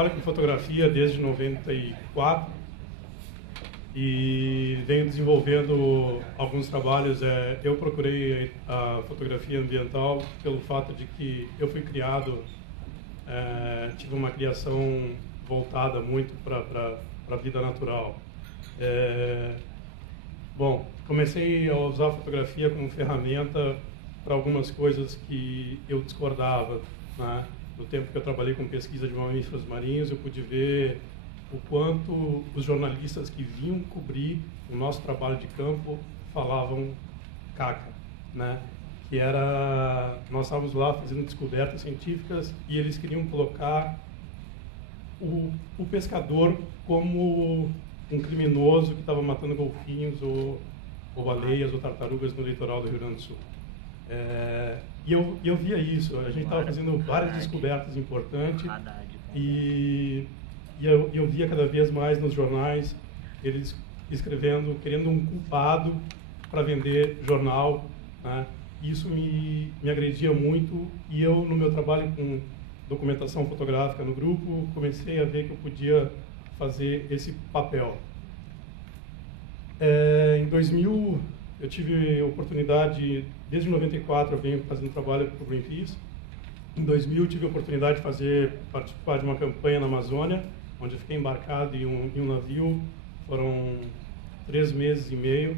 trabalho com fotografia desde 94 e venho desenvolvendo alguns trabalhos. Eu procurei a fotografia ambiental pelo fato de que eu fui criado, tive uma criação voltada muito para a vida natural. Bom, comecei a usar a fotografia como ferramenta para algumas coisas que eu discordava, né? No tempo que eu trabalhei com pesquisa de mamíferos marinhos, eu pude ver o quanto os jornalistas que vinham cobrir o nosso trabalho de campo falavam caca, né? Que era, nós estávamos lá fazendo descobertas científicas e eles queriam colocar o pescador como um criminoso que estava matando golfinhos ou baleias ou tartarugas no litoral do Rio Grande do Sul. E eu via isso, a gente estava fazendo várias descobertas importantes e eu via cada vez mais nos jornais eles escrevendo, querendo um culpado para vender jornal, né? Isso me agredia muito e eu, no meu trabalho com documentação fotográfica no grupo, comecei a ver que eu podia fazer esse papel. Em 2000, eu tive oportunidade, desde 94 eu venho fazendo trabalho para o Greenpeace. Em 2000 tive a oportunidade de participar de uma campanha na Amazônia, onde eu fiquei embarcado em um navio. Foram 3 meses e meio,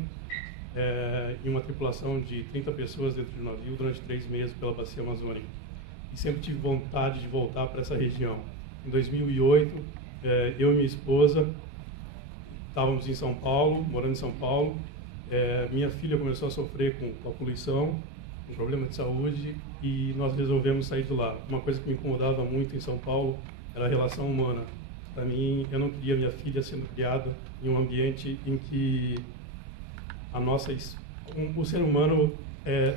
em uma tripulação de 30 pessoas dentro do navio, durante 3 meses pela bacia amazônica. E sempre tive vontade de voltar para essa região. Em 2008, eu e minha esposa estávamos em São Paulo, morando em São Paulo. Minha filha começou a sofrer com a poluição, um problema de saúde, e nós resolvemos sair de lá. Uma coisa que me incomodava muito em São Paulo era a relação humana. Para mim, eu não queria minha filha sendo criada em um ambiente em que o ser humano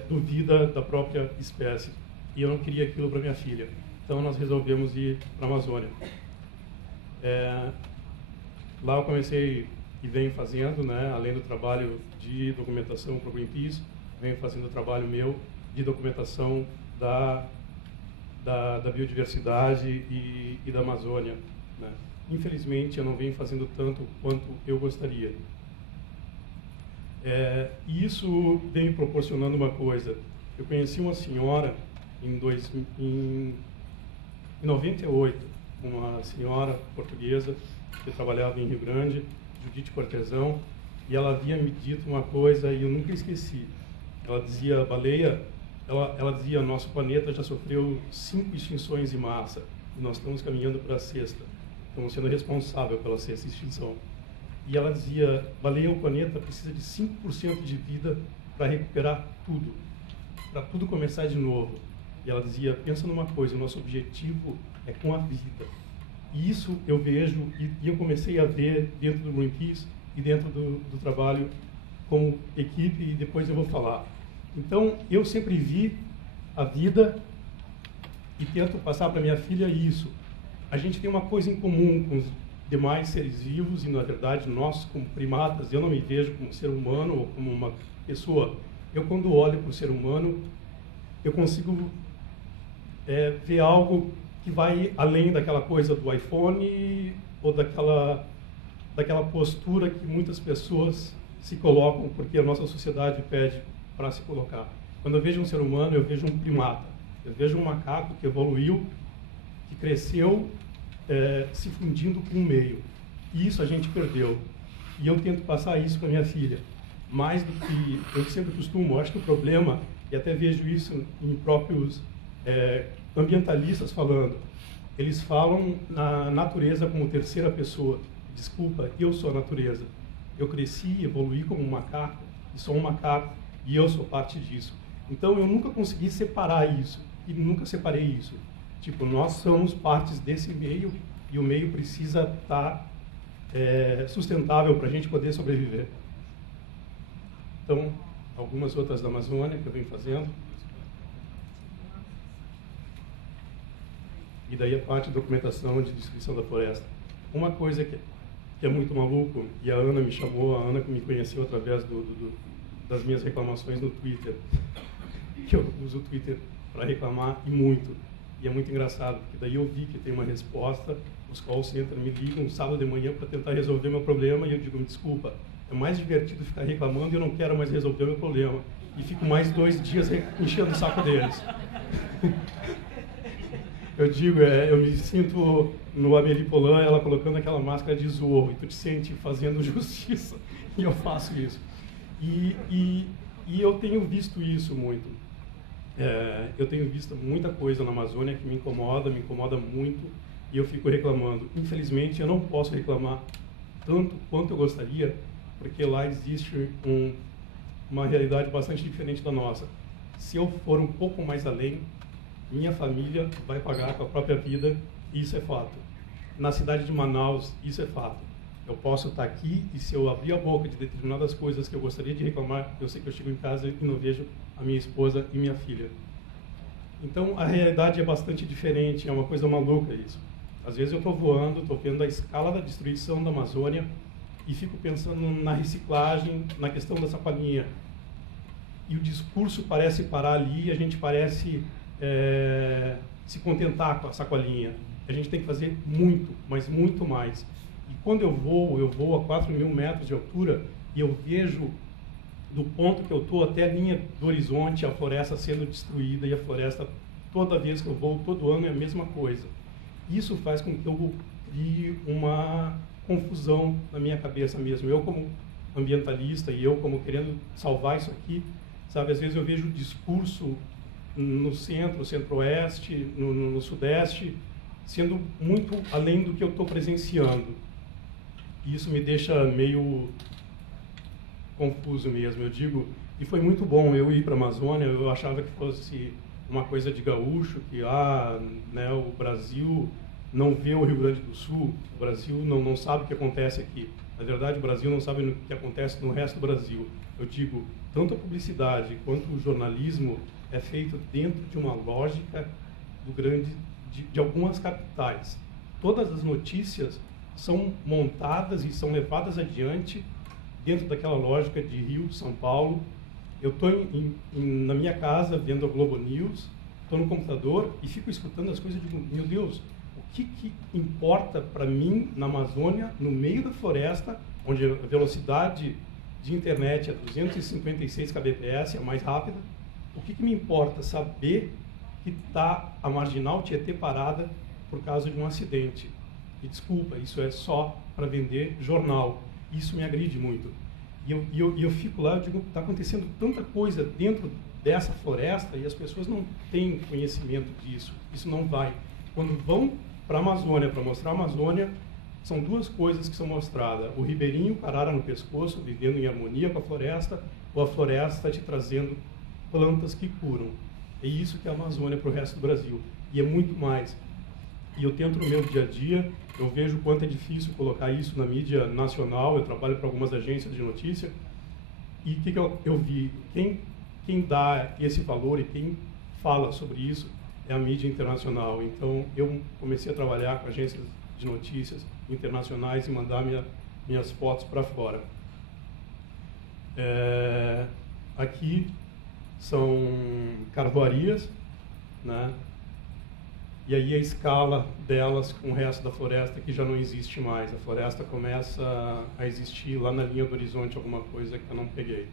duvida da própria espécie. E eu não queria aquilo para minha filha. Então, nós resolvemos ir para a Amazônia. Lá eu comecei e venho fazendo, né, além do trabalho de documentação para o Greenpeace, venho fazendo o trabalho meu de documentação da biodiversidade e da Amazônia, né? Infelizmente, eu não venho fazendo tanto quanto eu gostaria. E isso vem me proporcionando uma coisa. Eu conheci uma senhora em 98, uma senhora portuguesa que trabalhava em Rio Grande, Judite Cortesão, e ela havia me dito uma coisa e eu nunca esqueci. Ela dizia, baleia, ela dizia, nosso planeta já sofreu 5 extinções em massa e nós estamos caminhando para a 6ª. Estamos sendo responsáveis pela 6ª extinção. E ela dizia, baleia, o planeta precisa de 5% de vida para recuperar tudo, para tudo começar de novo. E ela dizia, pensa numa coisa, o nosso objetivo é com a vida. E isso eu vejo, e eu comecei a ver dentro do Greenpeace e dentro do trabalho como equipe, e depois eu vou falar. Então, eu sempre vi a vida e tento passar para minha filha isso. A gente tem uma coisa em comum com os demais seres vivos, e na verdade nós, como primatas, eu não me vejo como ser humano ou como uma pessoa. Eu, quando olho para o ser humano, eu consigo ver algo que vai além daquela coisa do iPhone ou daquela postura que muitas pessoas se colocam porque a nossa sociedade pede para se colocar. Quando eu vejo um ser humano, eu vejo um primata. Eu vejo um macaco que evoluiu, que cresceu se fundindo com o meio. E isso a gente perdeu. E eu tento passar isso para minha filha. Mais do que eu sempre costumo, acho que o problema, e até vejo isso em próprios ambientalistas falando, eles falam na natureza como terceira pessoa. Desculpa, eu sou a natureza. Eu cresci, evoluí como um macaco, e sou um macaco, e eu sou parte disso. Então eu nunca consegui separar isso, e nunca separei isso. Tipo, nós somos partes desse meio, e o meio precisa estar sustentável para a gente poder sobreviver. Então, algumas outras da Amazônia que eu venho fazendo. E daí a parte de documentação de descrição da floresta. Uma coisa que é muito maluco, e a Ana me chamou, a Ana que me conheceu através das minhas reclamações no Twitter, que eu uso o Twitter para reclamar e muito. E é muito engraçado, porque daí eu vi que tem uma resposta os call centers me ligam sábado de manhã para tentar resolver meu problema e eu digo, me desculpa, é mais divertido ficar reclamando e eu não quero mais resolver meu problema. E fico mais 2 dias enchendo o saco deles. Eu digo, eu me sinto no Amélie Poulain, ela colocando aquela máscara de Zorro, e tu te sente fazendo justiça, e eu faço isso. E eu tenho visto isso muito. Eu tenho visto muita coisa na Amazônia que me incomoda muito, e eu fico reclamando. Infelizmente, eu não posso reclamar tanto quanto eu gostaria, porque lá existe uma realidade bastante diferente da nossa. Se eu for um pouco mais além, minha família vai pagar com a própria vida, e isso é fato. Na cidade de Manaus, isso é fato. Eu posso estar aqui e se eu abrir a boca de determinadas coisas que eu gostaria de reclamar, eu sei que eu chego em casa e não vejo a minha esposa e minha filha. Então, a realidade é bastante diferente, é uma coisa maluca isso. Às vezes eu estou voando, estou vendo a escala da destruição da Amazônia e fico pensando na reciclagem, na questão da sacolinha. E o discurso parece parar ali e a gente parece se contentar com a sacolinha. A gente tem que fazer muito, mas muito mais. E quando eu vou a 4.000 metros de altura e eu vejo do ponto que eu estou até a linha do horizonte a floresta sendo destruída, e a floresta, toda vez que eu vou, todo ano é a mesma coisa. Isso faz com que eu crie uma confusão na minha cabeça mesmo. Eu como ambientalista e eu como querendo salvar isso aqui, sabe, às vezes eu vejo o discurso no centro, centro-oeste, no sudeste, sendo muito além do que eu estou presenciando. E isso me deixa meio confuso mesmo, eu digo. E foi muito bom eu ir para a Amazônia, eu achava que fosse uma coisa de gaúcho, que né, o Brasil não vê o Rio Grande do Sul, o Brasil não sabe o que acontece aqui. Na verdade, o Brasil não sabe o que acontece no resto do Brasil. Eu digo, tanto a publicidade quanto o jornalismo é feito dentro de uma lógica de algumas capitais. Todas as notícias são montadas e são levadas adiante dentro daquela lógica de Rio, São Paulo. Eu estou na minha casa vendo a Globo News, estou no computador e fico escutando as coisas e digo, meu Deus, o que importa para mim na Amazônia, no meio da floresta, onde a velocidade de internet é 256 kbps, é a mais rápida, o que me importa saber que está a Marginal Tietê parada por causa de um acidente? E desculpa, isso é só para vender jornal. Isso me agride muito. E eu fico lá, eu digo, está acontecendo tanta coisa dentro dessa floresta e as pessoas não têm conhecimento disso. Isso não vai. Quando vão para a Amazônia, para mostrar a Amazônia, são duas coisas que são mostradas. O ribeirinho com a arara no pescoço, vivendo em harmonia com a floresta, ou a floresta te trazendo plantas que curam. É isso que é a Amazônia para o resto do Brasil. E é muito mais. E eu tento no meu dia a dia, eu vejo o quanto é difícil colocar isso na mídia nacional, eu trabalho para algumas agências de notícia, e o que eu vi? Quem dá esse valor e quem fala sobre isso é a mídia internacional. Então, eu comecei a trabalhar com agências de notícias internacionais e mandar minhas fotos para fora. Aqui são carvoarias, né? E aí a escala delas com o resto da floresta que já não existe mais. A floresta começa a existir lá na linha do horizonte, alguma coisa que eu não peguei.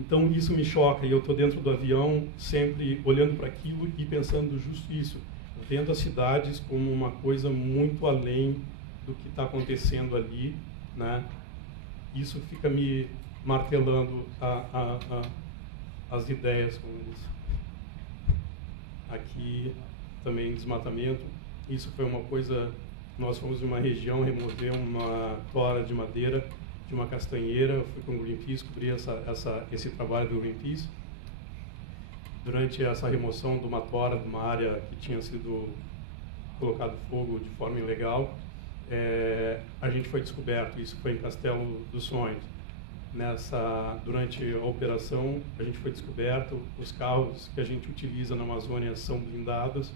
Então isso me choca e eu estou dentro do avião sempre olhando para aquilo e pensando justo isso, vendo as cidades como uma coisa muito além do que está acontecendo ali, né? Isso fica me martelando as ideias, como isso. Aqui também desmatamento. Isso foi uma coisa, nós fomos em uma região remover uma tora de madeira de uma castanheira. Eu fui com o Greenpeace, cobri esse trabalho do Greenpeace. Durante essa remoção de uma tora de uma área que tinha sido colocado fogo de forma ilegal, a gente foi descoberto. Isso foi em Castelo dos Sonhos. Durante a operação, a gente foi descoberto, os carros que a gente utiliza na Amazônia são blindados.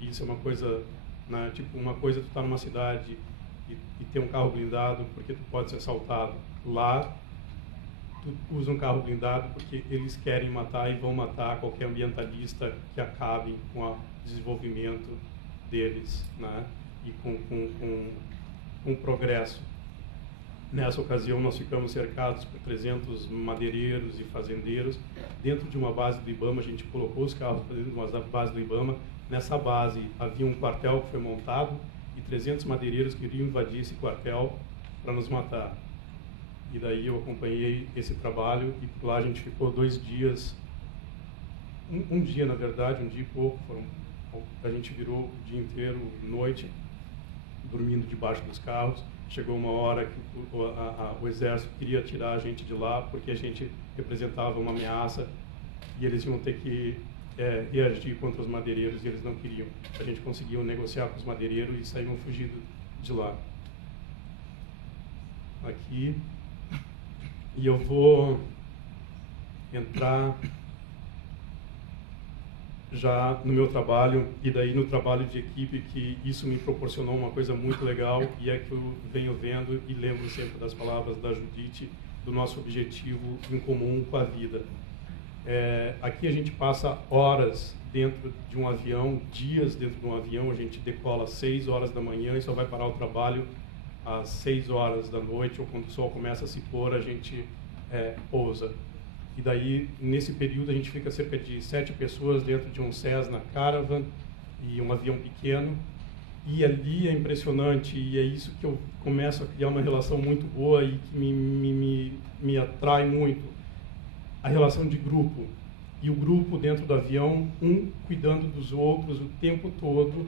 Isso é uma coisa, né, tipo, uma coisa tu tá numa cidade e ter um carro blindado porque tu pode ser assaltado. Lá, tu usa um carro blindado porque eles querem matar e vão matar qualquer ambientalista que acabe com o desenvolvimento deles, né? e com progresso. Nessa ocasião, nós ficamos cercados por 300 madeireiros e fazendeiros. Dentro de uma base do IBAMA, a gente colocou os carros dentro de uma base do IBAMA. Nessa base havia um quartel que foi montado e 300 madeireiros queriam invadir esse quartel para nos matar. E daí eu acompanhei esse trabalho e lá a gente ficou 2 dias, um dia na verdade, um dia e pouco, a gente virou o dia inteiro, noite, dormindo debaixo dos carros. Chegou uma hora que o exército queria tirar a gente de lá porque a gente representava uma ameaça e eles iam ter que reagir contra os madeireiros e eles não queriam. A gente conseguiu negociar com os madeireiros e saíram fugindo de lá. Aqui, e eu vou entrar já no meu trabalho, e daí no trabalho de equipe, que isso me proporcionou uma coisa muito legal, e é que eu venho vendo e lembro sempre das palavras da Judite, do nosso objetivo em comum com a vida. Aqui a gente passa horas dentro de um avião, dias dentro de um avião, a gente decola às 6 horas da manhã e só vai parar o trabalho às 6 horas da noite, ou quando o sol começa a se pôr, a gente pousa. E daí, nesse período, a gente fica cerca de 7 pessoas dentro de um Cessna Caravan e um avião pequeno. E ali é impressionante, e é isso que eu começo a criar uma relação muito boa e que me atrai muito. A relação de grupo. E o grupo dentro do avião, um cuidando dos outros o tempo todo.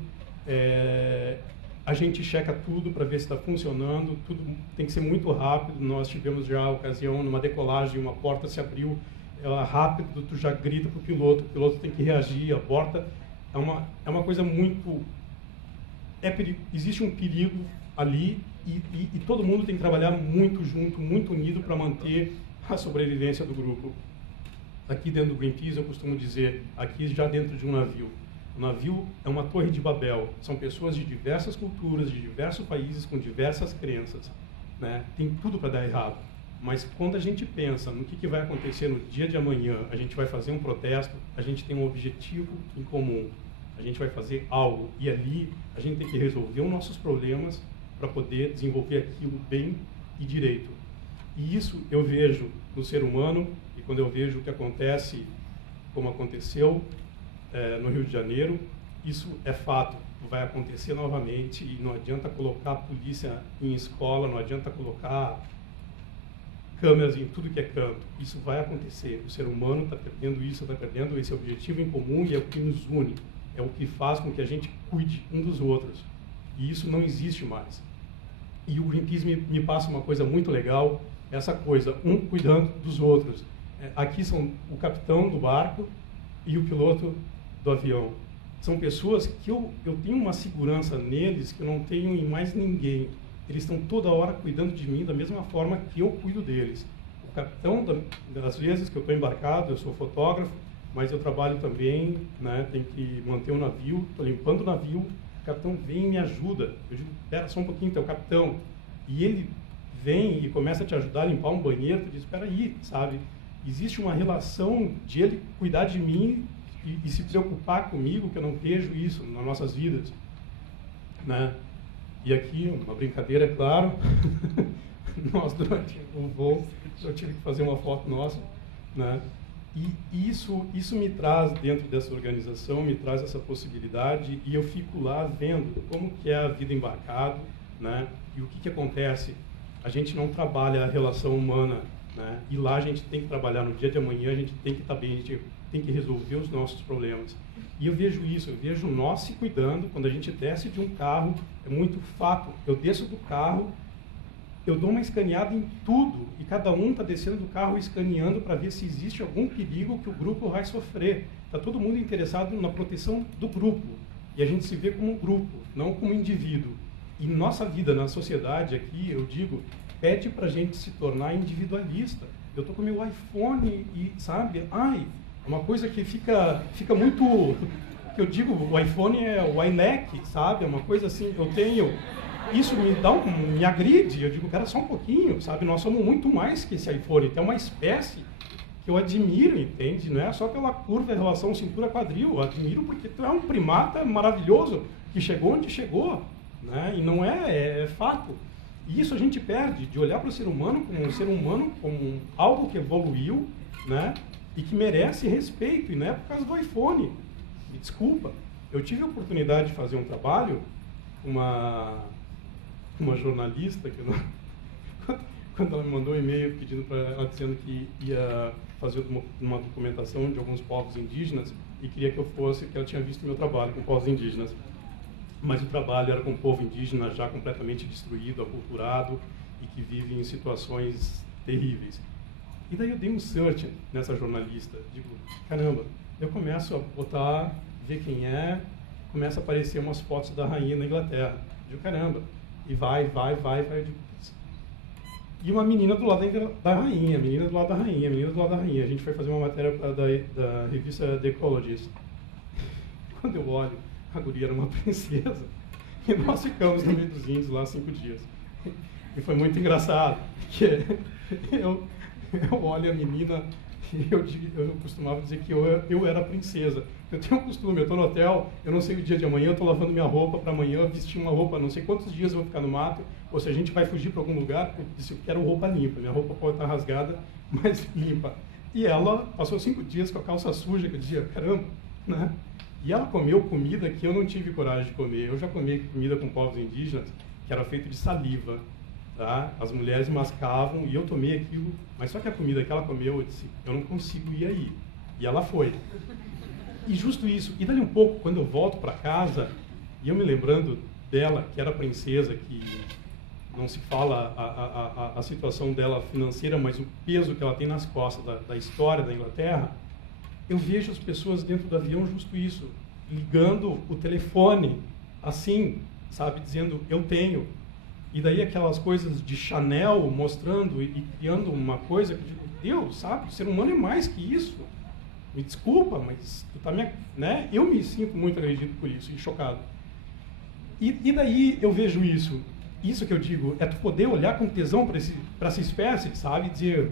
A gente checa tudo para ver se está funcionando, tudo tem que ser muito rápido. Nós tivemos já a ocasião, numa decolagem, uma porta se abriu, rápido, tu já grita para o piloto tem que reagir, a porta é uma coisa muito... existe um perigo ali e todo mundo tem que trabalhar muito junto, muito unido para manter a sobrevivência do grupo. Aqui dentro do Greenpeace, eu costumo dizer, aqui já dentro de um navio, o navio é uma torre de Babel, são pessoas de diversas culturas, de diversos países, com diversas crenças, né? Tem tudo para dar errado, mas quando a gente pensa no que vai acontecer no dia de amanhã, a gente vai fazer um protesto, a gente tem um objetivo em comum, a gente vai fazer algo, e ali a gente tem que resolver os nossos problemas para poder desenvolver aquilo bem e direito. E isso eu vejo no ser humano, e quando eu vejo o que acontece, como aconteceu, no Rio de Janeiro, isso é fato, vai acontecer novamente e não adianta colocar a polícia em escola, não adianta colocar câmeras em tudo que é canto, isso vai acontecer, o ser humano está perdendo isso, está perdendo esse objetivo em comum e é o que nos une, é o que faz com que a gente cuide um dos outros, e isso não existe mais. E o Greenpeace me passa uma coisa muito legal, essa coisa, um cuidando dos outros. Aqui são o capitão do barco e o piloto do avião. São pessoas que eu tenho uma segurança neles que eu não tenho em mais ninguém. Eles estão toda hora cuidando de mim da mesma forma que eu cuido deles. O capitão, das vezes que eu estou embarcado, eu sou fotógrafo, mas eu trabalho também, né, tem que manter o navio, estou limpando o navio, o capitão vem e me ajuda. Eu digo, espera só um pouquinho, teu capitão. E ele vem e começa a te ajudar a limpar um banheiro, tu diz, espera aí, sabe? Existe uma relação de ele cuidar de mim e se preocupar comigo, que eu não vejo isso nas nossas vidas, né? E aqui, uma brincadeira, é claro, nós durante o voo, eu tive que fazer uma foto nossa, né? E isso me traz, dentro dessa organização, me traz essa possibilidade, e eu fico lá vendo como que é a vida embarcado, né? E o que acontece. A gente não trabalha a relação humana, né? E lá a gente tem que trabalhar no dia de amanhã, a gente tem que estar bem, a gente tem que resolver os nossos problemas. E eu vejo isso, eu vejo nós se cuidando, quando a gente desce de um carro, é muito fato, eu desço do carro, eu dou uma escaneada em tudo, e cada um está descendo do carro escaneando para ver se existe algum perigo que o grupo vai sofrer. Está todo mundo interessado na proteção do grupo, e a gente se vê como um grupo, não como indivíduo. E nossa vida na sociedade aqui, eu digo, pede para a gente se tornar individualista. Eu estou com meu iPhone e, sabe, é uma coisa que fica muito... que eu digo, o iPhone é o iLac, sabe? É uma coisa assim, eu tenho... Isso me agride, eu digo, cara, só um pouquinho, sabe? Nós somos muito mais que esse iPhone, tem uma espécie que eu admiro, entende? Não é só pela curva em relação cintura-quadril, eu admiro porque tu é um primata maravilhoso, que chegou onde chegou, né? E não é fato. E isso a gente perde, de olhar para o ser humano como um ser humano, como algo que evoluiu, né? E que merece respeito, e não é por causa do iPhone. Me desculpa, eu tive a oportunidade de fazer um trabalho, uma jornalista, que quando ela me mandou um e-mail pedindo para ela, dizendo que ia fazer uma documentação de alguns povos indígenas, e queria que ela tinha visto meu trabalho com povos indígenas. Mas o trabalho era com o povo indígena já completamente destruído, aculturado, e que vive em situações terríveis. E daí eu dei um search nessa jornalista, digo, caramba, eu começo a botar, ver quem é, começa a aparecer umas fotos da rainha na Inglaterra. Digo, caramba, e vai, digo, e uma menina do lado da rainha, menina do lado da rainha. A gente foi fazer uma matéria da revista The Ecologist. Quando eu olho, a guria era uma princesa. E nós ficamos no meio dos índios lá 5 dias. E foi muito engraçado, porque eu olho a menina e eu costumava dizer que eu era a princesa. Eu tenho um costume, eu estou no hotel, eu não sei o dia de amanhã, eu estou lavando minha roupa para amanhã vestir uma roupa, não sei quantos dias eu vou ficar no mato, ou se a gente vai fugir para algum lugar, eu disse, eu quero roupa limpa, minha roupa pode estar rasgada, mas limpa. E ela passou 5 dias com a calça suja, que eu dizia, caramba, né? E ela comeu comida que eu não tive coragem de comer. Eu já comi comida com povos indígenas que era feita de saliva, tá? As mulheres mascavam e eu tomei aquilo, mas só que a comida que ela comeu, eu disse, eu não consigo ir aí. E ela foi. E justo isso. E dali um pouco, quando eu volto para casa, e eu me lembrando dela, que era princesa, que não se fala a situação dela financeira, mas o peso que ela tem nas costas da história da Inglaterra, eu vejo as pessoas dentro do avião justo isso, ligando o telefone, assim, sabe, dizendo, eu tenho. E daí aquelas coisas de Chanel mostrando e criando uma coisa que eu digo, Deus, sabe, o ser humano é mais que isso. Me desculpa, mas tu tá né? Eu me sinto muito agredido por isso e chocado. E daí eu vejo isso. Isso que eu digo, é tu poder olhar com tesão para essa espécie, sabe, e dizer,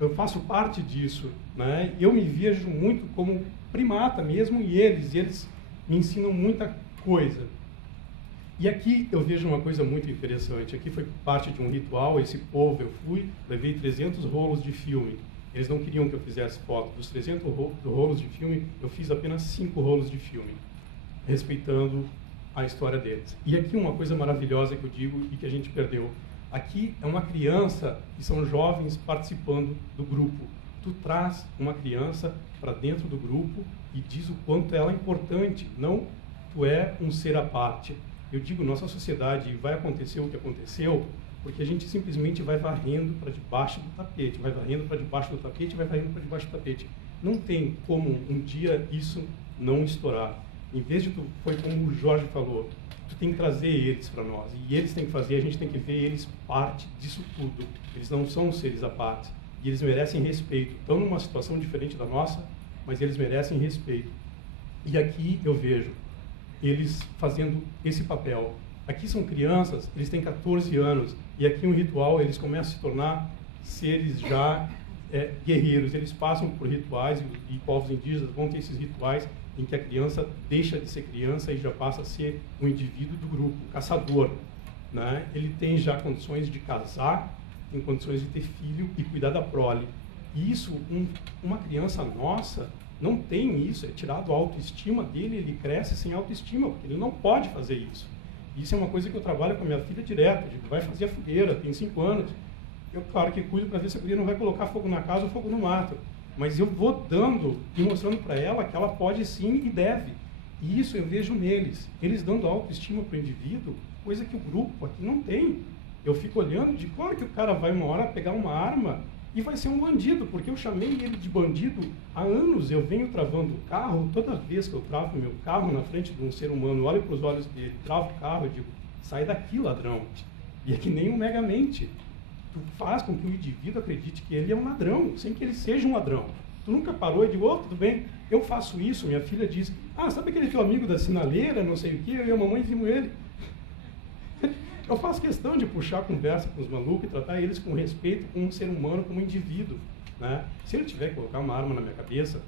eu faço parte disso, né? Eu me vejo muito como primata mesmo, e eles me ensinam muita coisa. E aqui eu vejo uma coisa muito interessante. Aqui foi parte de um ritual, esse povo, eu levei 300 rolos de filme. Eles não queriam que eu fizesse foto. Dos 300 rolos de filme, eu fiz apenas 5 rolos de filme, respeitando a história deles. E aqui uma coisa maravilhosa que eu digo e que a gente perdeu. Aqui é uma criança e são jovens participando do grupo. Tu traz uma criança para dentro do grupo e diz o quanto ela é importante. Não, tu é um ser à parte. Eu digo, nossa sociedade vai acontecer o que aconteceu porque a gente simplesmente vai varrendo para debaixo do tapete, vai varrendo para debaixo do tapete, vai varrendo para debaixo do tapete. Não tem como um dia isso não estourar. Em vez de foi como o Jorge falou, tu tem que trazer eles para nós, e eles têm que fazer, a gente tem que ver eles parte disso tudo. Eles não são seres à parte, e eles merecem respeito. Estão numa situação diferente da nossa, mas eles merecem respeito. E aqui eu vejo eles fazendo esse papel. Aqui são crianças, eles têm 14 anos, e aqui um ritual, eles começam a se tornar seres já guerreiros. Eles passam por rituais, e povos indígenas vão ter esses rituais em que a criança deixa de ser criança e já passa a ser um indivíduo do grupo, um caçador, né? Ele tem já condições de casar, tem condições de ter filho e cuidar da prole. E isso, uma criança nossa não tem isso, é tirado a autoestima dele, ele cresce sem autoestima, porque ele não pode fazer isso. Isso é uma coisa que eu trabalho com a minha filha direto, digo, vai fazer a fogueira, tem 5 anos. Eu, claro que cuido para ver se a guria não vai colocar fogo na casa ou fogo no mato. Mas eu vou dando e mostrando para ela que ela pode sim e deve. E isso eu vejo neles. Eles dando autoestima para o indivíduo, coisa que o grupo aqui não tem. Eu fico olhando de, claro que o cara vai uma hora pegar uma arma e vai ser um bandido, porque eu chamei ele de bandido há anos. Eu venho travando o carro, toda vez que eu travo meu carro na frente de um ser humano, olho para os olhos dele, travo o carro e digo, sai daqui, ladrão. E é que nem um Megamente. Tu faz com que o indivíduo acredite que ele é um ladrão, sem que ele seja um ladrão. Tu nunca parou e digo, tudo bem, eu faço isso. Minha filha diz, sabe aquele teu amigo da sinaleira, não sei o quê, eu e a mamãe vimos ele. Eu faço questão de puxar a conversa com os malucos e tratar eles com respeito, como um ser humano, como um indivíduo, né? Se ele tiver que colocar uma arma na minha cabeça,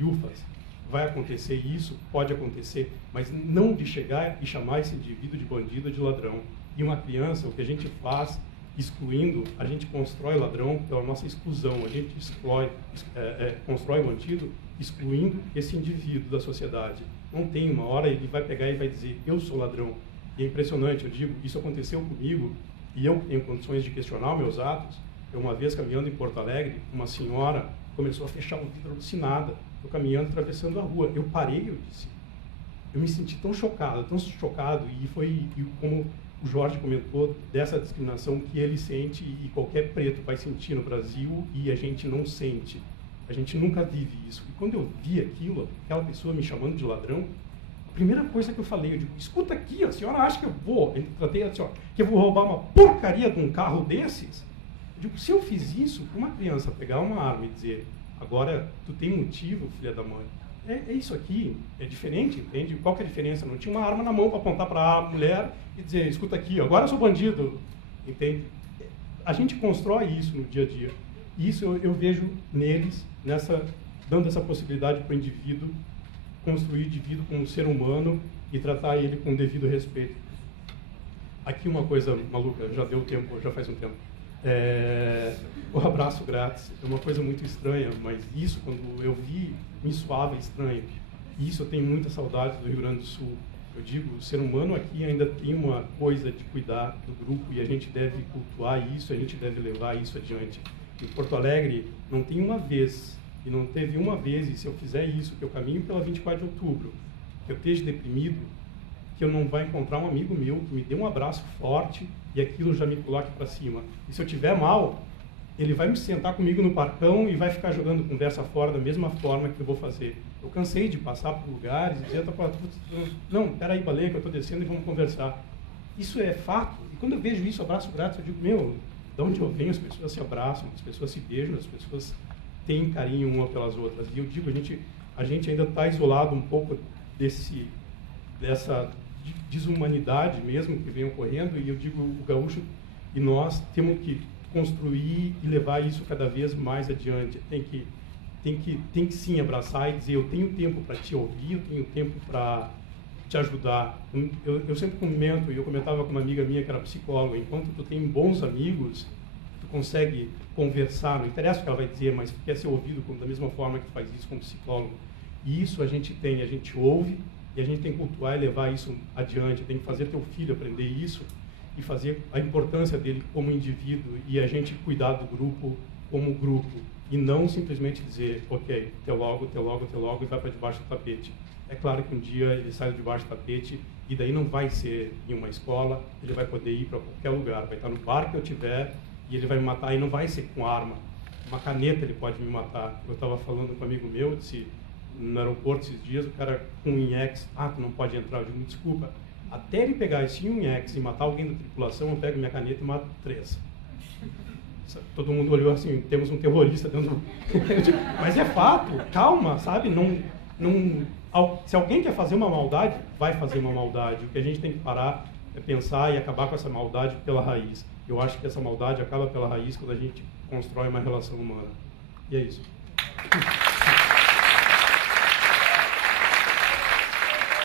lufas. vai acontecer isso, pode acontecer, mas não de chegar e chamar esse indivíduo de bandido ou de ladrão. E uma criança, o que a gente faz, excluindo, a gente constrói ladrão pela nossa exclusão, a gente constrói o bandido excluindo esse indivíduo da sociedade. Não tem uma hora ele vai pegar e vai dizer, eu sou ladrão. E é impressionante, eu digo, isso aconteceu comigo, e eu tenho condições de questionar meus atos. Eu, uma vez caminhando em Porto Alegre, uma senhora começou a fechar o vidro alucinada, eu caminhando, atravessando a rua. Eu parei, eu disse, eu me senti tão chocado, e foi como o Jorge comentou, dessa discriminação que ele sente e qualquer preto vai sentir no Brasil e a gente não sente. A gente nunca vive isso. E quando eu vi aquilo, aquela pessoa me chamando de ladrão, a primeira coisa que eu falei, eu digo, escuta aqui, a senhora acha que eu tratei a senhora, que eu vou roubar uma porcaria de um carro desses? Eu digo, se eu fiz isso, uma criança pegar uma arma e dizer, agora tu tem motivo, filha da mãe, é isso aqui, é diferente, entende? Qual que é a diferença? Não tinha uma arma na mão para apontar para a mulher e dizer, escuta aqui, agora eu sou bandido, entende? A gente constrói isso no dia a dia. E isso eu vejo neles, dando essa possibilidade para o indivíduo construir o indivíduo como ser humano e tratar ele com devido respeito. Aqui uma coisa maluca, já deu tempo, já faz um tempo. O abraço grátis é uma coisa muito estranha, mas isso, quando eu vi, me soava estranho. E isso eu tenho muita saudade do Rio Grande do Sul. Eu digo, o ser humano aqui ainda tem uma coisa de cuidar do grupo e a gente deve cultuar isso, a gente deve levar isso adiante. Em Porto Alegre, não tem uma vez, e não teve uma vez, e se eu fizer isso, que eu caminho pela 24 de outubro, que eu esteja deprimido, que eu não vá encontrar um amigo meu que me dê um abraço forte e aquilo já me coloque para cima. E se eu estiver mal, ele vai me sentar comigo no parcão e vai ficar jogando conversa fora da mesma forma que eu vou fazer. Eu cansei de passar por lugares e dizer, não, peraí, baleia, que eu estou descendo e vamos conversar. Isso é fato. E quando eu vejo isso, abraço grátis, eu digo, meu, de onde eu venho, as pessoas se abraçam, as pessoas se beijam, as pessoas têm carinho uma pelas outras. E eu digo, a gente ainda está isolado um pouco dessa desumanidade mesmo que vem ocorrendo, e eu digo, o gaúcho e nós temos que construir e levar isso cada vez mais adiante. Tem que sim abraçar e dizer, eu tenho tempo para te ouvir, eu tenho tempo para te ajudar. Eu sempre comento, e eu comentava com uma amiga minha que era psicóloga, enquanto tu tem bons amigos, tu consegue conversar, não interessa o que ela vai dizer, mas tu quer ser ouvido da mesma forma que tu faz isso como psicólogo. E isso a gente ouve, e a gente tem que cultuar e levar isso adiante, tem que fazer teu filho aprender isso, e fazer a importância dele como indivíduo, e a gente cuidar do grupo como grupo, e não simplesmente dizer, ok, teu logo, e vai para debaixo do tapete. É claro que um dia ele sai de debaixo do tapete, e daí não vai ser em uma escola, ele vai poder ir para qualquer lugar, vai estar no bar que eu tiver, e ele vai me matar, e não vai ser com arma. Uma caneta ele pode me matar. Eu estava falando com um amigo meu, disse, no aeroporto esses dias, o cara com um INEX, tu não pode entrar, eu digo, me desculpa, até ele pegar esse INEX e matar alguém da tripulação, eu pego minha caneta e mato 3. Todo mundo olhou assim, temos um terrorista dentro mas é fato, calma, sabe? Se alguém quer fazer uma maldade, vai fazer uma maldade. O que a gente tem que parar é pensar e acabar com essa maldade pela raiz. Eu acho que essa maldade acaba pela raiz quando a gente constrói uma relação humana. E é isso.